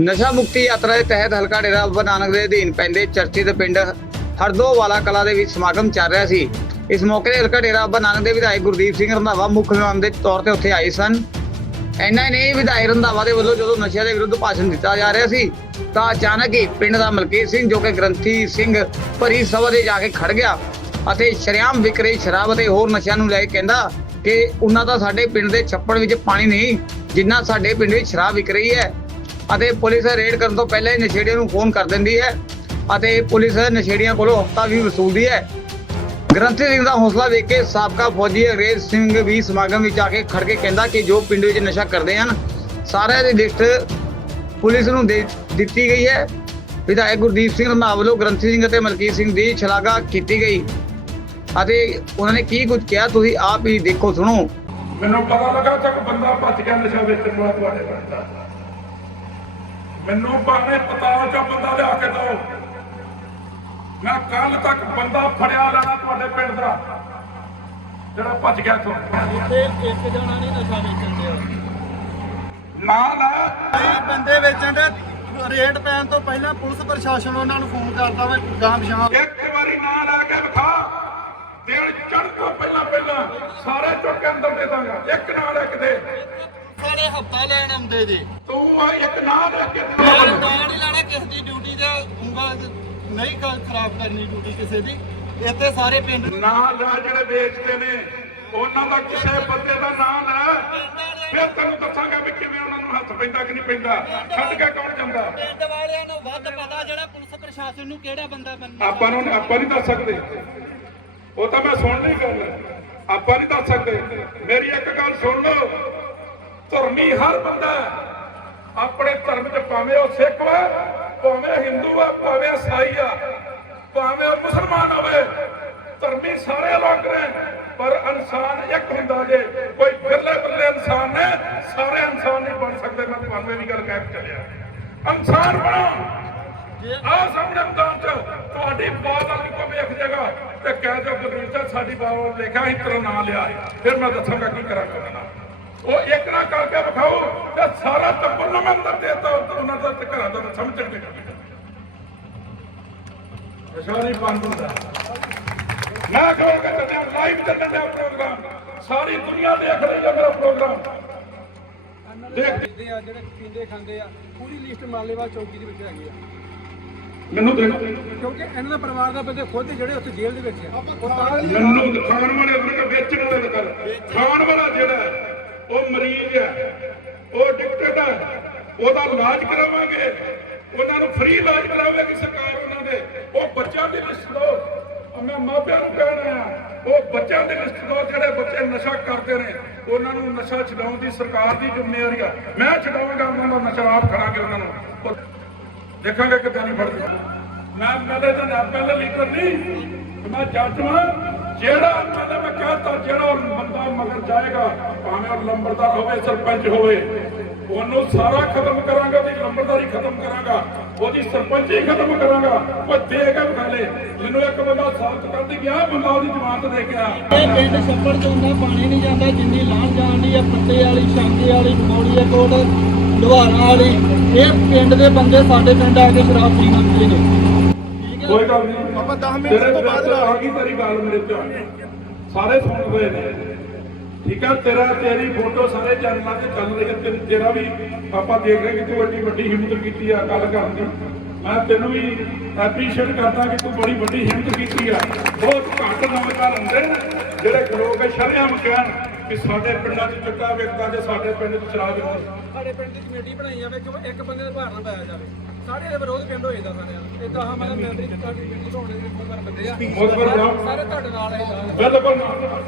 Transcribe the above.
ਨਸ਼ਾ ਮੁਕਤੀ ਯਾਤਰਾ ਦੇ ਤਹਿਤ ਹਲਕਾ ਡੇਰਾ ਬਾਬਾ ਨਾਨਕ ਦੇ ਅਧੀਨ ਪੈਂਦੇ ਚਰਚਿਤ ਪਿੰਡ ਹਰਦੋਵਾਲਾ ਕਲਾ ਦੇ ਵਿੱਚ ਸਮਾਗਮ ਚੱਲ ਰਿਹਾ ਸੀ। ਇਸ ਮੌਕੇ ਤੇ ਹਲਕਾ ਡੇਰਾ ਬਾਬਾ ਨਾਨਕ ਦੇ ਵਿਧਾਇਕ ਗੁਰਦੀਪ ਸਿੰਘ ਰੰਧਾਵਾ ਮੁੱਖ ਮਹਿਮਾਨ ਦੇ ਤੌਰ ਤੇ ਉੱਥੇ ਆਏ ਸਨ। ਇੰਨਾ ਹੀ ਵਿਧਾਇਕ ਰੰਧਾਵਾ ਦੇ ਵੱਲੋਂ ਜਦੋਂ ਨਸ਼ਿਆਂ ਦੇ ਵਿਰੁੱਧ ਭਾਸ਼ਣ ਦਿੱਤਾ ਜਾ ਰਿਹਾ ਸੀ, ਤਾਂ ਅਚਾਨਕ ਹੀ ਪਿੰਡ ਦਾ ਮਲਕੀਤ ਸਿੰਘ ਜੋ ਕਿ ਗ੍ਰੰਥੀ ਸਿੰਘ ਭਰੀ ਸਭਾ ਦੇ ਜਾ ਕੇ ਖੜ ਗਿਆ ਅਤੇ ਸ਼ਰੇਆਮ ਵਿਕਰੇ ਸ਼ਰਾਬ ਅਤੇ ਹੋਰ ਨਸ਼ਿਆਂ ਨੂੰ ਲੈ ਕੇ ਕਹਿੰਦਾ ਕਿ ਉਹਨਾਂ ਦਾ ਸਾਡੇ ਪਿੰਡ ਦੇ ਛੱਪੜ ਵਿੱਚ ਪਾਣੀ ਨਹੀਂ, ਜਿੰਨਾ ਸਾਡੇ ਪਿੰਡ ਵਿੱਚ ਸ਼ਰਾਬ ਵਿਕ ਰਹੀ ਹੈ। ਅਤੇ ਪੁਲਿਸ ਰੇਡ ਕਰਨ ਤੋਂ ਪਹਿਲਾਂ ਹੀ ਨਸ਼ੇੜੀਆਂ ਨੂੰ ਫੋਨ ਕਰ ਦਿੰਦੀ ਹੈ ਅਤੇ ਪੁਲਿਸ ਨਸ਼ੇੜੀਆਂ ਕੋਲੋਂ ਹਫਤਾ ਵੀ ਵਸੂਲਦੀ ਹੈ। ਗ੍ਰੰਥੀ ਸਿੰਘ ਦਾ ਹੌਸਲਾ ਵੇਖ ਕੇ ਸਾਬਕਾ ਫੌਜੀ ਅੰਗਰੇਜ਼ ਸਿੰਘ ਵੀ ਸਮਾਗਮ ਵਿੱਚ ਆ ਕੇ ਖੜ ਕੇ ਕਹਿੰਦਾ ਕਿ ਜੋ ਪਿੰਡ ਵਿੱਚ ਨਸ਼ਾ ਕਰਦੇ ਹਨ, ਸਾਰਿਆਂ ਦੀ ਲਿਸਟ ਪੁਲਿਸ ਨੂੰ ਦੇ ਦਿੱਤੀ ਗਈ ਹੈ। ਵਿਧਾਇਕ ਗੁਰਦੀਪ ਸਿੰਘ ਰੰਧਾਵਾ ਵੱਲੋਂ ਗ੍ਰੰਥੀ ਸਿੰਘ ਅਤੇ ਮਲਕੀਤ ਸਿੰਘ ਦੀ ਸ਼ਲਾਘਾ ਕੀਤੀ ਗਈ। ਅਤੇ ਉਹਨਾਂ ਨੇ ਕੀ ਕੁਝ ਕਿਹਾ, ਤੁਸੀਂ ਆਪ ਹੀ ਦੇਖੋ, ਸੁਣੋ। ਮੈਨੂੰ ਪਤਾ ਲੱਗਾ ਤੱਕ ਬੰਦਾ ਭੱਜ ਗਿਆ ਨਸ਼ਾ ਵੇਚਣ ਵਾਲਾ ਤੁਹਾਡੇ ਪਿੰਡ ਦਾ ਮੈਨੂੰ ਬਾਣੇ ਪਤਾ ਚਾ ਬੰਦਾ ਲਿਆ ਕੇ ਦੋ ਮੈਂ ਕੱਲ ਤੱਕ ਬੰਦਾ ਫੜਿਆ ਲੈਣਾ ਤੁਹਾਡੇ ਪਿੰਡ ਦਾ। ਜਿਹੜਾ ਭੱਜ ਗਿਆ ਤੋਂ ਇੱਥੇ ਇੱਕ ਜਣਾ ਨਹੀਂ ਨਸ਼ਾ ਵੇਚਣ ਦਿਆ ਨਾਲ ਹੈ ਕਈ ਬੰਦੇ ਵੇਚਣ ਦੇ ਰੇਟ ਪੈਣ ਤੋਂ ਪਹਿਲਾਂ ਪੁਲਿਸ ਪ੍ਰਸ਼ਾਸਨ ਉਹਨਾਂ ਨੂੰ ਫੋਨ ਕਰਦਾ ਵਾ ਗਾਂ ਪਛਾਣ ਇੱਕ ਵਾਰੀ ਨਾਂ ਲਾ ਕੇ ਵਿਖਾ। ਦਿਨ ਚੜ੍ਹ ਤੋਂ ਪਹਿਲਾਂ ਪਹਿਲਾਂ ਸਾਰੇ ਚੁੱਕ ਕੇ ਅੰਦਰ ਦੇ ਦਾਂਗਾ। ਇੱਕ ਨਾਂ ਲੈ ਕੇ ਦੇ। ਸਾਰੇ ਹਫਤਾ ਲੈਣ ਆਉਂਦੇ ਜੇ। ਤੂੰ ਆ ਇੱਕ ਨਾਂ ਲੈ ਕੇ ਦੇ ਤਾਂ ਨਹੀਂ ਲੈਣਾ ਕਿਸੇ ਦੀ ਡਿਊਟੀ ਤੇ ਉਂਗਲ ਨਹੀਂ ਕ- ਖਰਾਬ ਕਰਨੀ ਡਿਊਟੀ ਕਿਸੇ ਦੀ। ਇੱਥੇ ਸਾਰੇ ਪਿੰਡ ਨਾਂ ਲੈ ਜਿਹੜੇ ਵੇਚਦੇ ਨੇ ਉਹਨਾਂ ਦਾ ਕਿਸੇ ਬੰਦੇ ਦਾ ਨਾਂ ਲੈ ਫਿਰ ਤੈਨੂੰ ਦੱਸਾਂਗਾ ਵੀ ਕਿਵੇਂ ਉਹਨਾਂ ਨੂੰ ਹੱਥ ਪੈਂਦਾ ਕਿ ਨਹੀਂ ਪੈਂਦਾ। ਛੱਡ ਕੇ ਕੌਣ ਜਾਂਦਾ? ਪਿੰਡ ਵਾਲਿਆਂ ਨੂੰ ਵੱਧ ਪਤਾ ਜਿਹੜਾ ਪੁਲਿਸ ਪ੍ਰਸ਼ਾਸਨ ਨੂੰ ਕਿਹੜਾ ਬੰਦਾ ਬੰਦਾ ਆਪਾਂ ਨੂੰ ਆਪਾਂ ਨਹੀਂ ਦੱਸ ਸਕਦੇ। ਉਹ ਤਾਂ ਮੈਂ ਸੁਣ ਲਈ ਗੱਲ। ਆਪਾਂ ਨਹੀਂ ਦੱਸ ਸਕਦੇ। ਮੇਰੀ ਇੱਕ ਗੱਲ ਸੁਣ ਲਓ। ਧਰਮੀ ਹਰ ਬੰਦਾ ਆਪਣੇ ਧਰਮ 'ਚ ਭਾਵੇਂ ਉਹ ਸਿੱਖ ਵਾ ਭਾਵੇਂ ਹਿੰਦੂ ਆ ਭਾਵੇਂ ਈਸਾਈ ਆ, ਭਾਵੇਂ ਉਹ ਮੁਸਲਮਾਨ ਹੋਵੇ, ਧਰਮੀ ਸਾਰੇ ਲੋਕ ਨੇ, ਪਰ ਇਨਸਾਨ ਇੱਕ ਹੁੰਦਾ ਜੇ, ਕੋਈ ਬਿਰਲੇ ਬਿਰਲੇ ਇਨਸਾਨ ਨੇ, ਸਾਰੇ ਇਨਸਾਨ ਨਹੀਂ ਬਣ ਸਕਦੇ, ਮੈਂ ਤੁਹਾਨੂੰ ਇਹ ਵੀ ਗੱਲ ਕਹਿ ਕੇ ਚੱਲਿਆ। ਇਨਸਾਨ ਬਣੋ। ਆ ਸਾਹਮਣੇ ਮੈਦਾਨ ਚ, ਤੁਹਾਡੀ ਬਾਲ ਵਾਲੀ ਕੋ ਵੇਖ ਜਾਏਗਾ ਤੇ ਕਹਿ ਦਿਓ ਬਲਵੀਰ ਸਾਡੀ ਬਾਲ ਵੱਲ ਲਿਖਿਆ ਸੀ ਤੇਰਾ ਨਾਂ ਲਿਆ। ਫਿਰ ਮੈਂ ਦੱਸਾਂਗਾ ਕੀ ਕਰਾਂਗਾ ਉਹਦੇ ਉਹ ਇੱਕ ਨਾ ਕਰਕੇ ਵਿਖਾਓ ਤੇ ਸਾਰਾ ਟੱਬਰ ਨੂੰ ਮੈਂ ਅੰਦਰ ਦੇਤਾ ਉਹਨਾਂ ਦਾ ਘਰਾਂ ਦਾ ਤਾਂ ਸਮਝਣਗੇ ਅਸ਼ਾਰੀ ਬੰਦ ਹੁੰਦਾ। ਮੈਂ ਕਹਾਂਗਾ ਚੱਲਿਆ ਲਾਈਵ ਚੱਲਣ ਦਾ ਪ੍ਰੋਗਰਾਮ ਸਾਰੀ ਦੁਨੀਆ ਦੇਖ ਰਹੀ ਹੈ ਮੇਰਾ ਪ੍ਰੋਗਰਾਮ ਦੇਖ। ਪੀਂਦੇ ਆ ਜਿਹੜੇ ਪੀਂਦੇ ਖਾਂਦੇ ਆ ਪੂਰੀ ਲਿਸਟ ਮਾਲੇਵਾਲ ਚੌਕੀ ਦੇ ਵਿੱਚ ਹੈਗੀ ਆ। ਮੈਨੂੰ ਦੇ ਕਿਉਂਕਿ ਇਹਨਾਂ ਦਾ ਪਰਿਵਾਰ ਦਾ ਬੰਦੇ ਖੁਦ ਜਿਹੜੇ ਉੱਥੇ ਜੇਲ੍ਹ ਦੇ ਵਿੱਚ ਆ। ਮੈਨੂੰ ਖਾਣ ਵਾਲੇ ਉਹਨਾਂ ਦਾ ਵੇਚਣ ਵਾਲੇ ਦਾ ਗੱਲ ਖਾਣ ਵਾਲਾ ਜਿਹੜਾ ਹੈ, ਉਹ ਮਰੀਜ਼ ਹੈ ਉਹ ਡਿਕਟੇਟ ਹੈ ਉਹਦਾ ਇਲਾਜ ਕਰਾਵਾਂਗੇ। ਉਹਨਾਂ ਨੂੰ ਫ੍ਰੀ ਇਲਾਜ ਕਰਾਵੇਗੀ ਸਰਕਾਰ ਉਹਨਾਂ ਦੇ। ਉਹ ਬੱਚਿਆਂ ਦੀ ਲਿਸਟ ਦਿਓ ਮੈਂ ਮਾਪਿਆਂ ਨੂੰ ਕਹਿਣਾ ਆ ਉਹ ਬੱਚਿਆਂ ਦੀ ਲਿਸਟ ਦਿਓ ਜਿਹੜੇ ਬੱਚੇ ਨਸ਼ਾ ਕਰਦੇ ਨੇ। ਉਹਨਾਂ ਨੂੰ ਨਸ਼ਾ ਛਡਾਉਣ ਦੀ ਸਰਕਾਰ ਦੀ ਜ਼ਿੰਮੇਵਾਰੀ ਆ। ਮੈਂ ਛਡਾਵਾਂਗਾ ਉਹਨਾਂ ਦਾ ਨਸ਼ਾ ਆਪ ਖੜਾਂਗੇ ਉਹਨਾਂ ਨੂੰ। ਦੇਖਾਂਗੇ ਕਿੱਦਾਂ ਨਹੀਂ ਫੜਦੇ। ਮੈਂ ਪਹਿਲੇ ਤਾਂ ਨਾ ਪਹਿਲੇ ਲੀਡਰ ਨਹੀਂ। ਮੈਂ ਜੱਜ ਹਾਂ ਜਿਹੜਾ ਪਹਿਲੇ ਮੈਂ ਕਹਤਾ, ਜਿਹੜਾ ਬੰਦਾ ਮਗਰ ਜਾਏਗਾ, ਭਾਵੇਂ ਉਹ ਲੰਬੜਦਾਰ ਹੋਵੇ, ਸਰਪੰਚ ਹੋਵੇ, ਉਹਨੂੰ ਸਾਰਾ ਖਤਮ ਕਰਾਂਗਾ, ਉਹਦੀ ਲੰਬੜਦਾਰੀ ਖਤਮ ਕਰਾਂਗਾ, ਉਹਦੀ ਸਰਪੰਚੀ ਖਤਮ ਕਰਾਂਗਾ। ਉਹ ਦੇਗਾ ਬਖਾਲੇ ਮੈਨੂੰ ਇੱਕ ਬੰਦਾ ਸਾਬਤ ਕਰ ਗਿਆ, ਬੰਦਾ ਉਹਦੀ ਜ਼ਮਾਨਤ ਦੇ ਗਿਆ ਇਹ ਪਿੰਡ ਛੱਪੜ ਤੋਂ ਹੁੰਦਾ ਪਾਣੀ ਨਹੀਂ ਜਾਂਦਾ, ਜਿੰਨੀ ਲਾਣ ਜਾਂਦੀ ਆ, ਪੱਤੇ ਵਾਲੀ ਸ਼ਾਂਕੇ ਵਾਲੀ ਮੌਲੀਏ ਕੋਟ ਦੁਹਾਰਾਂ ਵਾਲੀ, ਇਹ ਪਿੰਡ ਦੇ ਬੰਦੇ ਸਾਡੇ ਪਿੰਡ ਆ ਕੇ ਸ਼ਰਾਬ ਪੀਣ ਆਉਂਦੇ ਨੇ। ਕੋਈ ਗੱਲ ਨਹੀਂ। ਆਪਾਂ 10 ਮਿੰਟ ਤੇਰੇ ਤੋਂ ਬਾਅਦ ਆ ਗਈ ਤੇਰੀ ਗੱਲ ਮੇਰੇ ਧਿਆਨ ਸਾਰੇ ਸੁਣ ਰਹੇ ਨੇ। ਠੀਕ ਆ ਤੇਰਾ ਤੇਰੀ ਫੋਟੋ ਸਾਰੇ ਚੈਨਲਾਂ ਤੇ ਚੱਲ ਰਹੀ ਹੈ ਤੇ ਜਿਹੜਾ ਵੀ ਆਪਾਂ ਦੇਖ ਰਹੇ ਕਿ ਤੂੰ ਵੱਡੀ ਵੱਡੀ ਹਿੰਮਤ ਕੀਤੀ ਆ ਗੱਲ ਕਰਨ ਦੀ। ਮੈਂ ਤੈਨੂੰ ਵੀ ਐਪਰੀਸ਼ੀਏਟ ਕਰਦਾ ਕਿ ਤੂੰ ਬੜੀ ਵੱਡੀ ਹਿੰਮਤ ਕੀਤੀ ਆ। ਬਹੁਤ ਘੱਟ ਨੌਜਵਾਨ ਹੁੰਦੇ ਜਿਹੜੇ ਖਲੋ ਕੇ ਸ਼ਰੇਆਮ ਕਹਿਣ ਕਿ ਸਾਡੇ ਪਿੰਡਾਂ 'ਚ ਚੁੱਕਾ ਵੇਖਦਾ ਤੇ ਸਾਡੇ ਪਿੰਡ 'ਚ ਸ਼ਰਾਬ ਵੇਚਦਾ ਸਾਡੇ ਪਿੰਡ ਦੀ ਕਮੇਟੀ ਬਣਾਈ ਜਾਵੇ ਕਿ ਇੱਕ ਬੰਦੇ ਦਾ ਭਾਰ ਨਾ ਪਾਇਆ ਜਾਵੇ। ਸਾਰੇ ਦੇ ਵਿਰੋਧ ਪਿੰਡ ਹੋ ਜਾਂਦਾ ਸਾਰਿਆਂ ਦਾ। ਇਹ ਤਾਂ ਮਤਲਬ ਮੈਂਬਰੀ ਤੁਹਾਡੀ ਕਮੇਟੀ ਬਣਾਉਣੇ ਦੇ ਬੰਦੇ ਆ। ਬਹੁਤ ਸਾਰੇ ਤੁਹਾਡੇ ਨਾਲ ਹੈ ਬਿਲਕੁਲ